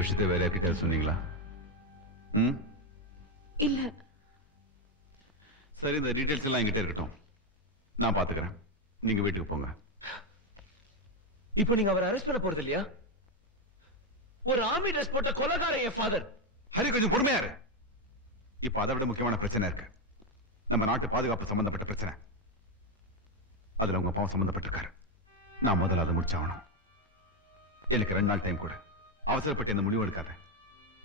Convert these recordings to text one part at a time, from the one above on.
விஷயத்தை வேற யார்கிட்ட சொன்னீங்களா? இல்ல. சரி, இந்த டீடைல்ஸ் எல்லாம் என்கிட்ட இருக்கட்டும், நான் பாத்துக்கிறேன். நீங்க வீட்டுக்கு போங்க. இப்போ நீங்க அவரை அரெஸ்ட் பண்ண போறது இல்லையா? ஒரு ஆர்மி ட்ரெஸ் போட்ட கொலைகாரன் என் ஃபாதர். ஹரி, கொஞ்சம் பொறுமையா இரு. இப்ப அதை விட முக்கியமான பிரச்சனை இருக்கு. நம்ம நாட்டு பாதுகாப்பு சம்பந்தப்பட்ட பிரச்சனை. அதுல உங்க பாவம் சம்பந்தப்பட்டிருக்காரு. நான் முதல்ல அதை முடிச்சாகணும். எனக்கு 2 நாள் டைம் கூட. அவசரப்பட்டு எந்த முடிவு எடுக்காத.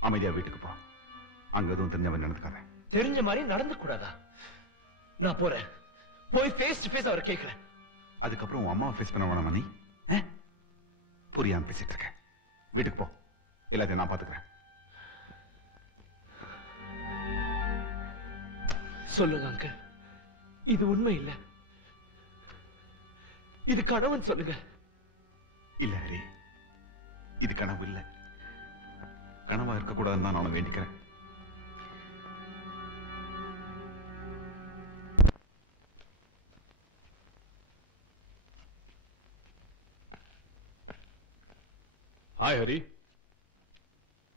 அமைதியா வீட்டுக்கு போ. அங்க எதுவும் தெரிஞ்சவன் நடந்துக்காத. தெரிஞ்ச மாதிரி நடந்து கூடாதா? நான் போறேன். போய் ஃபேஸ் டு ஃபேஸ் அவரை கேட்கிறேன். அதுக்கப்புறம் உன் அம்மாவை ஃபேஸ் பண்ண வேணாமா நீ? புரியாம பேசிட்டு இருக்க. வீட்டுக்கு போ. எல்லாத்தையும் நான் பாத்துக்கிறேன். சொல்லுங்க அங்கிள், இது உண்மை இல்ல. இது கனவுன்னு சொல்லுங்க. இல்ல ஹரி, இது கனவு இல்ல. கனவா இருக்கக்கூடாதுன்னு தான் நான் வேண்டிக்கிறேன். ஹாய் ஹரி,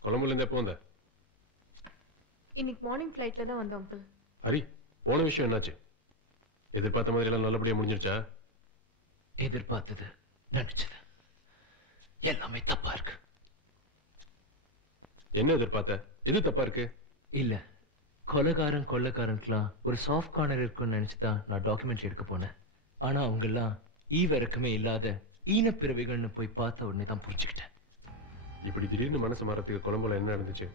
கொலம்புல இருந்து எப்போ வந்த? இன்னைக்கு மார்னிங் ஃபிளைட்ல தான் வந்தோம் அங்கிள். ஹரி, போன விஷயம் என்னாச்சு? எதிர்பார்த்த மாதிரி எல்லாம் நல்லபடியா முடிஞ்சிருச்சா? எதிர்பார்த்தது நினைச்சது எல்லாமே தப்பா இருக்கு. என்ன எதிர்பார்த்த? எது தப்பா இருக்கு? இல்ல, கொள்ளைக்காரனுக்குலாம் ஒரு சாஃப்ட் கார்னர் இருக்குன்னு நினைச்சுதான் நான் டாக்குமெண்ட்ரி எடுக்க போனேன். ஆனா அவங்க எல்லாம் ஈவிரக்கமே இல்லாத ஈனப்பிறவிகள்னு போய் பார்த்த உடனே தான் புரிஞ்சுக்கிட்டேன். இப்படி திடீர்னு மனசு மாறத்துக்கு கொலம்புல என்ன நடந்துச்சு?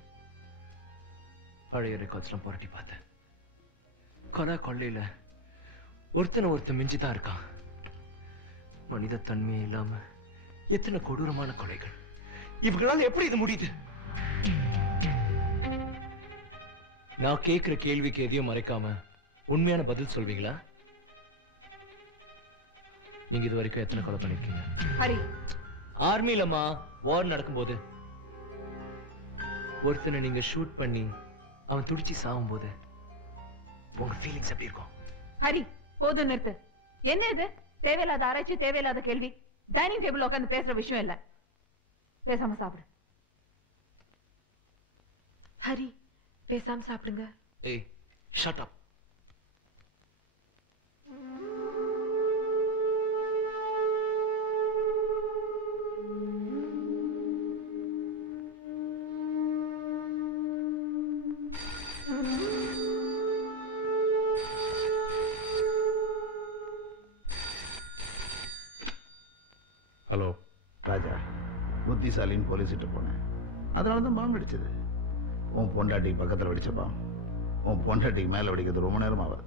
பழைய ரெக்கார்ட்ஸ்லாம் புரட்டி பார்த்தேன். கொள்ளையில ஒருத்தன் மிஞ்சிதான் இருக்கான். மனித தன்மையே இல்லாம எத்தனை கொடூரமான கொலைகள். இவங்களால எப்படி இது முடியுது? நான் கேட்கிற கேள்விக்கு எதையும் மறைக்காம உண்மையான பதில் சொல்வீங்களா? நீங்க இது வரைக்கும் எத்தனை கொலை பண்ணிருக்கீங்க? ஹரி, ஆர்மிலமா வார் நடக்கும்போது ஒருத்தனை நீங்க ஷூட் பண்ணி அவன் துடிச்சு சாகும் போது உங்க ஃபீலிங்ஸ் எப்படி இருக்கும்? ஹரி, போதும் நிறுத்து. என்ன இது? தேவையில்லாத ஆராய்ச்சி, தேவையில்லாத கேள்வி. டைனிங் டேபிள் உட்கார்ந்து பேசுற விஷயம் இல்ல. பேசாம சாப்பிடு. ஹரி, பேசாம சாப்பிடுங்க. ஏய், ஷட் அப். ஹலோ ராஜா, புத்திசாலின்னு போலீஸ்கிட்ட போனேன். அதனால தான் பாம்பு வெடிச்சது. உன் பொண்டாட்டிக்கு பக்கத்தில் வெடிச்ச பாம்பு உன் பொண்டாட்டிக்கு மேலே வெடிக்கிறது ரொம்ப நேரம் ஆகுது.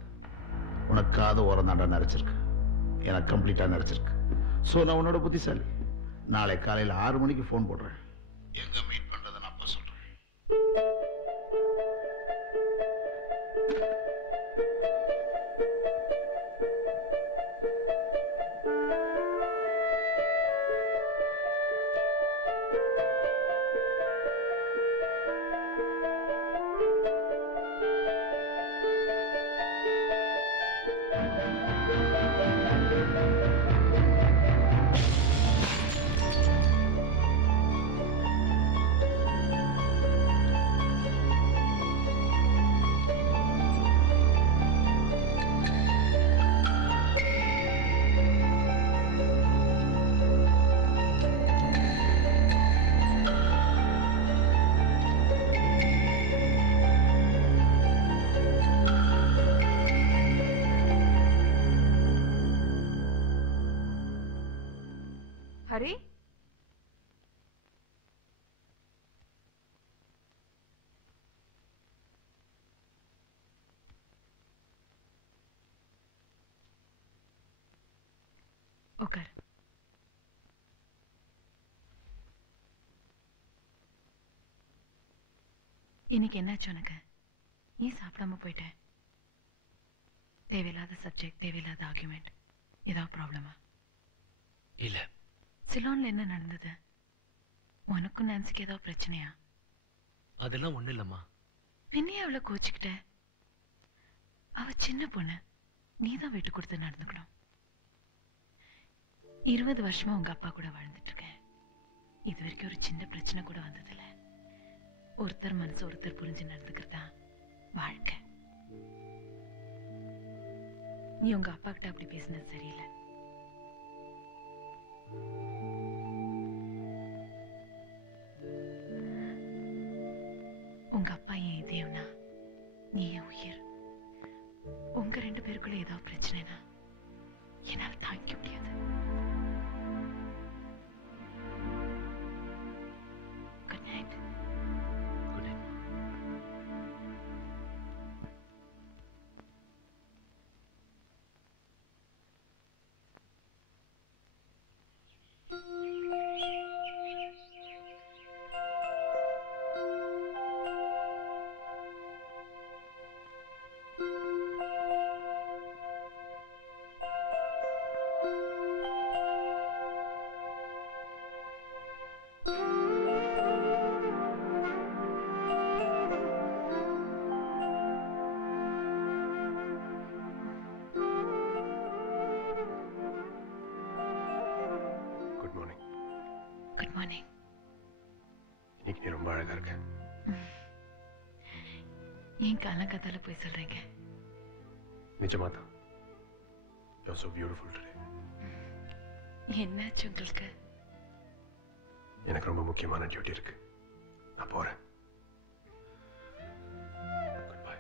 உனக்காத ஓரம் தாண்டா நிறைச்சிருக்கு, எனக்கு கம்ப்ளீட்டாக நிறைச்சிருக்கு. ஸோ நான் உன்னோட புத்திசாலி. நாளை காலையில் 6 மணிக்கு ஃபோன் போடுறேன். எங்கே மீட் பண்ணுறதை நான் அப்போ சொல்கிறேன். ஹரி, உட்கார். இன்னைக்கு என்னாச்சு உனக்கு? ஏன் சாப்பிடாம போயிட்டேன்? தேவையில்லாத சப்ஜெக்ட், தேவையில்லாத ஆர்குமெண்ட், ஏதாவது ப்ராப்ளமா? இல்ல. சிலோன்ல என்ன நடந்தது? உனக்கும் நான்சிக்கு ஏதாவது பிரச்சனையா? அதெல்லாம் ஒண்ணு இல்லம்மா. பின்னே அவளை கோச்சுக்கிட்ட. அவ சின்ன பொண்ணு, நீதான் விட்டு கொடுத்து நடந்துக்கணும். 20 வருஷமா உங்க அப்பா கூட வாழ்ந்துட்டு இருக்கேன். இது வரைக்கும் ஒரு சின்ன பிரச்சனை கூட வந்ததில்ல. ஒருத்தர் மனசு ஒருத்தர் புரிஞ்சு நடந்துக்கிறதா வாழ்க்கை. நீ உங்க அப்பா கிட்ட அப்படி பேசினது சரியில்லை. உங்க அப்பா என் இதயம்னா நீ என் உயிர். உங்க 2 பேருக்குள்ள ஏதாவது பிரச்சனைனா என்னால் தாங்கிக்க முடியாது. Good night. Good night. Good morning. Good morning. இன்னைக்கு நீ ரொம்ப அழகா இருக்க. ஏன் காலங்காத்தால போய் சொல்றீங்க? நிஜமா தான். You are so beautiful today. என்னாச்சு உங்களுக்கு? எனக்கு ரொம்ப முக்கியமான டியூட்டி இருக்கு. நான் போறேன். Good bye.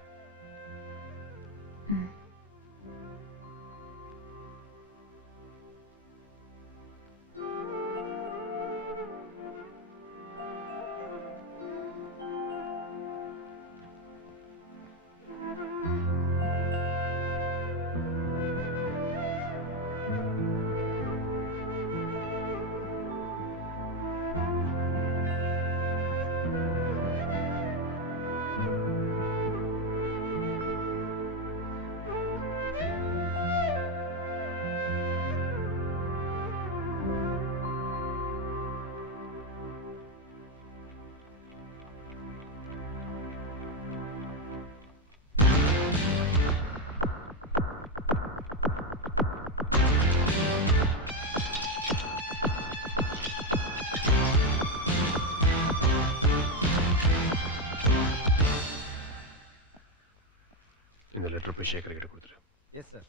இந்த லெட்டர் போய் சேகர் கிட்ட கொடுத்துரு. Yes sir.